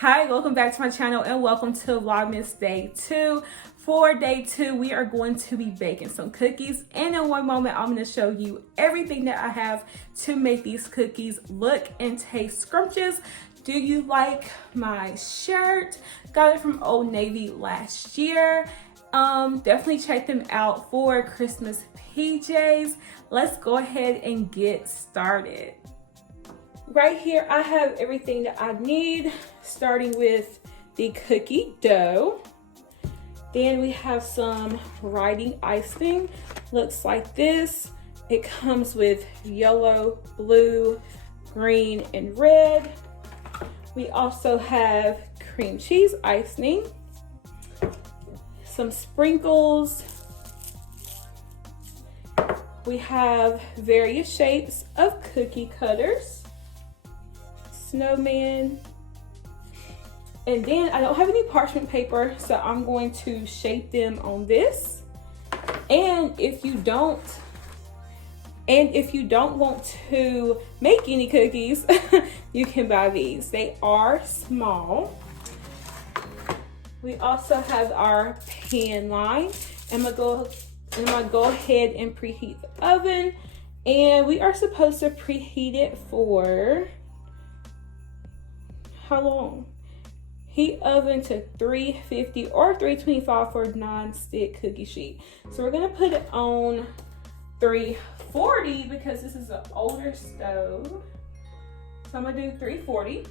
Hi, welcome back to my channel and welcome to Vlogmas Day 2. For Day 2, we are going to be baking some cookies, and in one moment, I'm going to show you everything that I have to make these cookies look and taste scrumptious. Do you like my shirt? Got it from Old Navy last year. Definitely check them out for Christmas PJs. Let's go ahead and get started. Right here, I have everything that I need, starting with the cookie dough. Then we have some writing icing. Looks like this. It comes with yellow, blue, green, and red. We also have cream cheese icing, some sprinkles. We have various shapes of cookie cutters, snowman, and then I don't have any parchment paper, so I'm going to shape them on this. And if you don't want to make any cookies, you can buy these. They are small. We also have our pan line. I'm gonna go ahead and preheat the oven, and we are supposed to preheat it for how long? Heat oven to 350 or 325 for non-stick cookie sheet. So we're gonna put it on 340 because this is an older stove. So I'm gonna do 340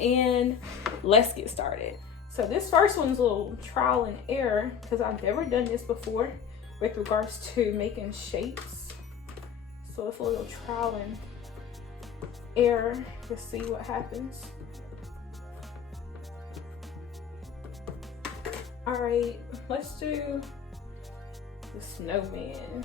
and let's get started. So this first one's a little trial and error because I've never done this before with regards to making shapes. So it's a little trial and error to see what happens. All right, let's do the snowman.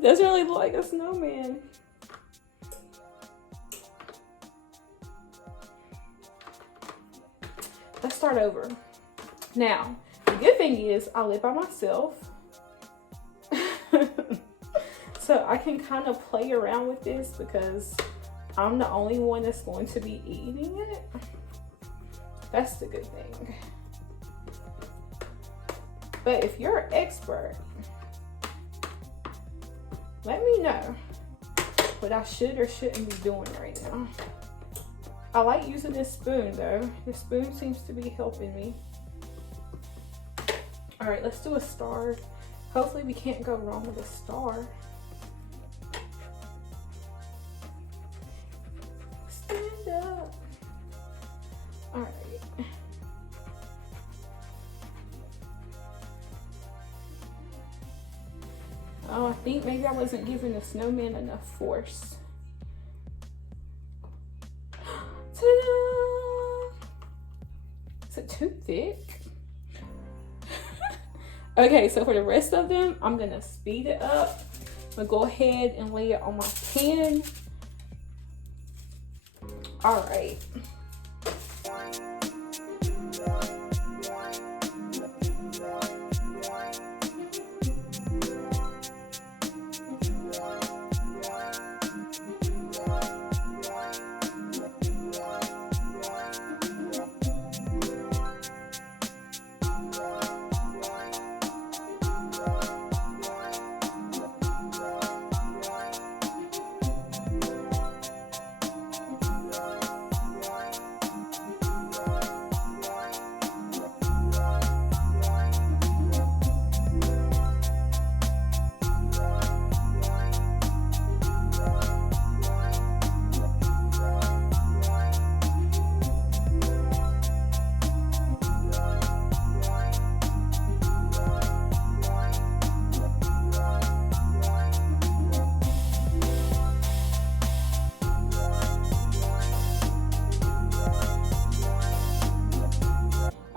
Doesn't really look like a snowman. Let's start over. Now, the good thing is I live by myself. So I can kind of play around with this because I'm the only one that's going to be eating it. That's the good thing. But if you're an expert, let me know what I should or shouldn't be doing right now. I like using this spoon though. This spoon seems to be helping me. All right, let's do a star. Hopefully we can't go wrong with a star. Stand up. All right. Oh, I think maybe I wasn't giving the snowman enough force. Ta-da! Is it too thick? Okay, so for the rest of them, I'm gonna speed it up. I'm gonna go ahead and lay it on my pan. All right.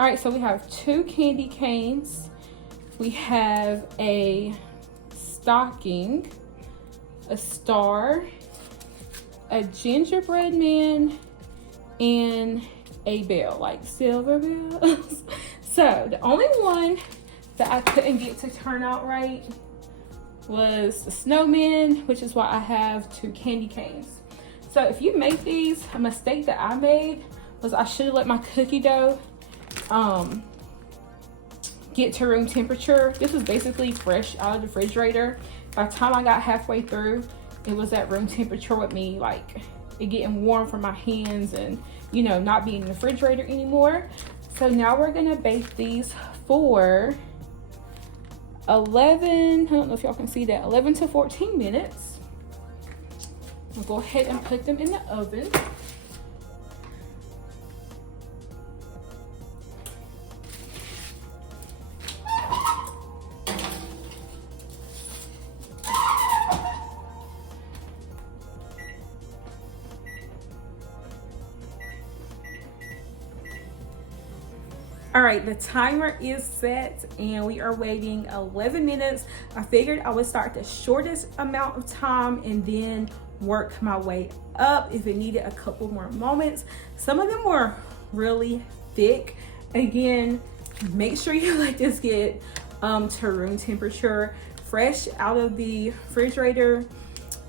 All right, so we have 2 candy canes. We have a stocking, a star, a gingerbread man, and a bell, like silver bells. So the only one that I couldn't get to turn out right was the snowman, which is why I have 2 candy canes. So if you make these, a mistake that I made was I should have let my cookie dough get to room temperature. This was basically fresh out of the refrigerator. By the time I got halfway through, it was at room temperature with me, like it getting warm from my hands and, you know, not being in the refrigerator anymore. So now we're gonna bake these for 11, I don't know if y'all can see that, 11 to 14 minutes. I'll go ahead and put them in the oven. All right, the timer is set and we are waiting 11 minutes. I figured I would start the shortest amount of time and then work my way up if it needed a couple more moments. Some of them were really thick. Again, make sure you let this get to room temperature, fresh out of the refrigerator.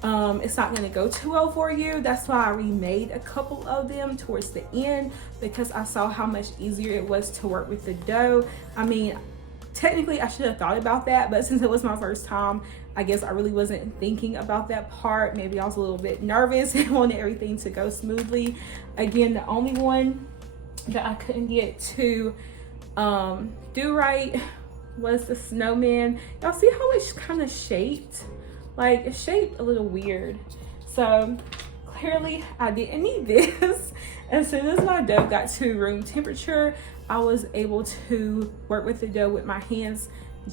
It's not going to go too well for you. That's why I remade a couple of them towards the end, because I saw how much easier it was to work with the dough. I mean, technically I should have thought about that, but since it was my first time, I guess I really wasn't thinking about that part. Maybe I was a little bit nervous and wanted everything to go smoothly. Again, the only one that I couldn't get to do right was the snowman. Y'all see how it's kind of shaped? Like, it's shaped a little weird. So clearly I didn't need this. As soon as my dough got to room temperature, I was able to work with the dough with my hands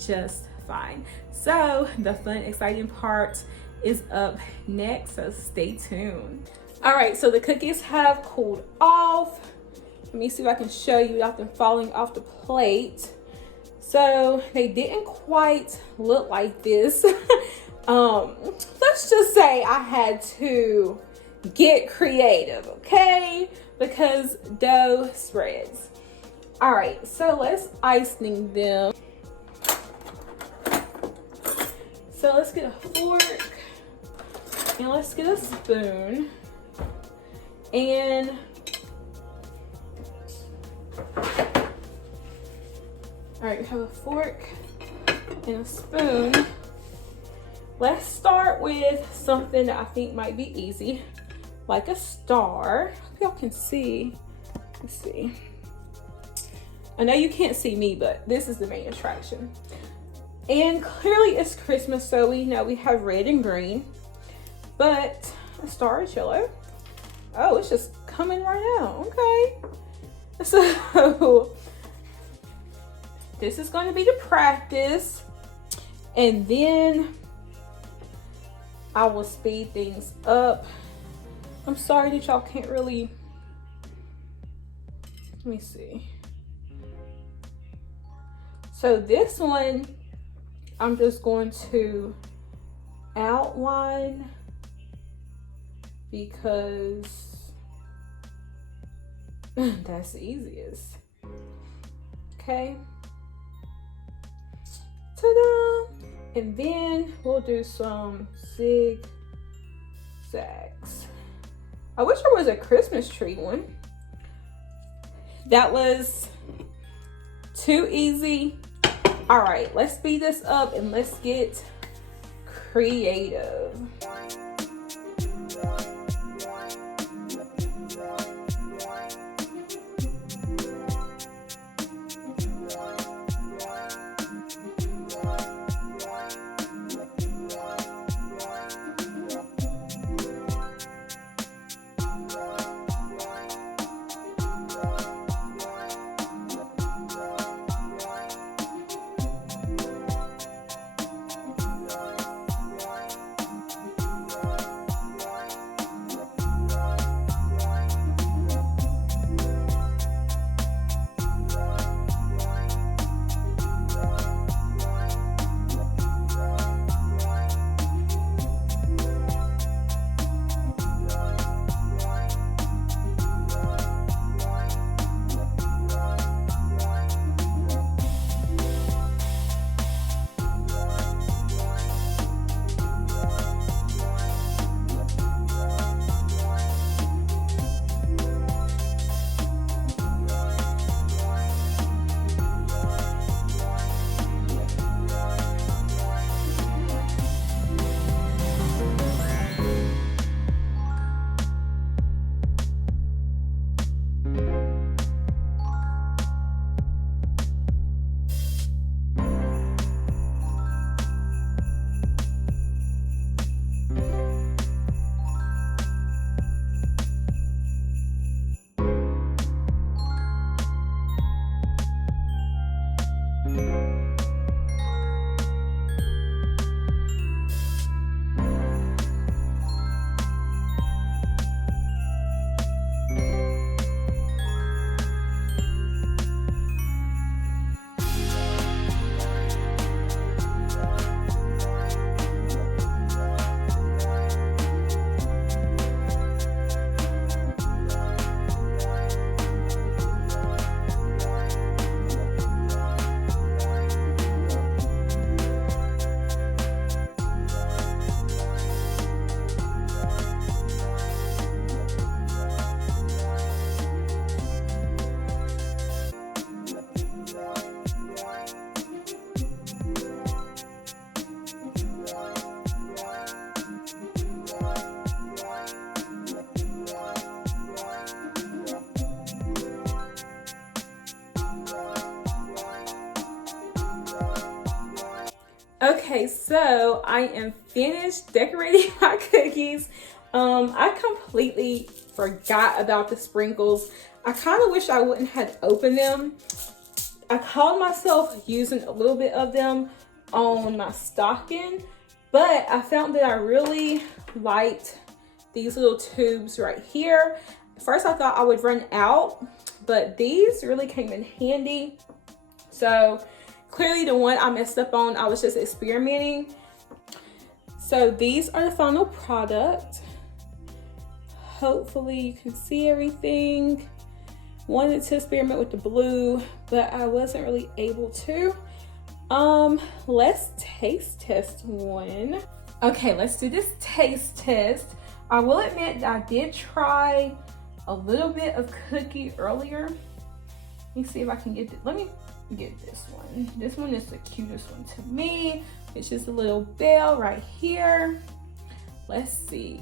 just fine. So the fun, exciting part is up next, so stay tuned. All right, so the cookies have cooled off. Let me see if I can show you without them falling off the plate. So they didn't quite look like this. Let's just say I had to get creative, okay? Because dough spreads. All right, so let's icing them. So let's get a fork and let's get a spoon. And all right, we have a fork and a spoon. Let's start with something that I think might be easy, like a star. Y'all can see. Let's see. I know you can't see me, but this is the main attraction. And clearly it's Christmas, so we know we have red and green, but a star is yellow. Oh, it's just coming right out. Okay. So this is going to be the practice, and then I will speed things up. I'm sorry that y'all can't really, let me see. So this one, I'm just going to outline because that's the easiest. Okay. Ta-da! And then we'll do some zigzags. I wish there was a Christmas tree one. That was too easy. All right, let's speed this up and let's get creative. Okay, so I am finished decorating my cookies. I completely forgot about the sprinkles. I kind of wish I wouldn't have opened them. I caught myself using a little bit of them on my stocking, but I found that I really liked these little tubes right here. First I thought I would run out, but these really came in handy. So clearly the one I messed up on, I was just experimenting. So these are the final product. Hopefully you can see everything. Wanted to experiment with the blue, but I wasn't really able to. Let's taste test one. Okay, let's do this taste test. I will admit that I did try a little bit of cookie earlier. Let me see if I can get it. Let me get this one. This one is the cutest one to me. It's just a little bell right here. Let's see.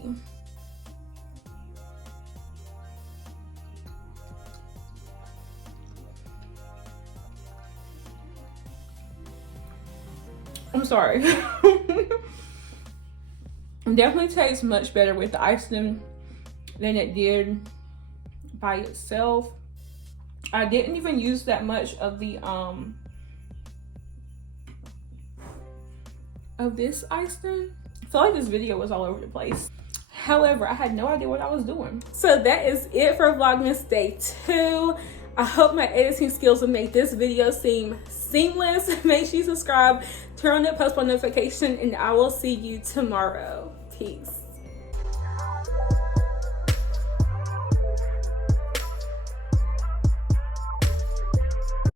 I'm sorry. It definitely tastes much better with the icing than it did by itself. I didn't even use that much of the of this icing. I feel like this video was all over the place. However, I had no idea what I was doing. So that is it for Vlogmas Day 2. I hope my editing skills will make this video seem seamless. Make sure you subscribe, turn on the post notification, and I will see you tomorrow. Peace.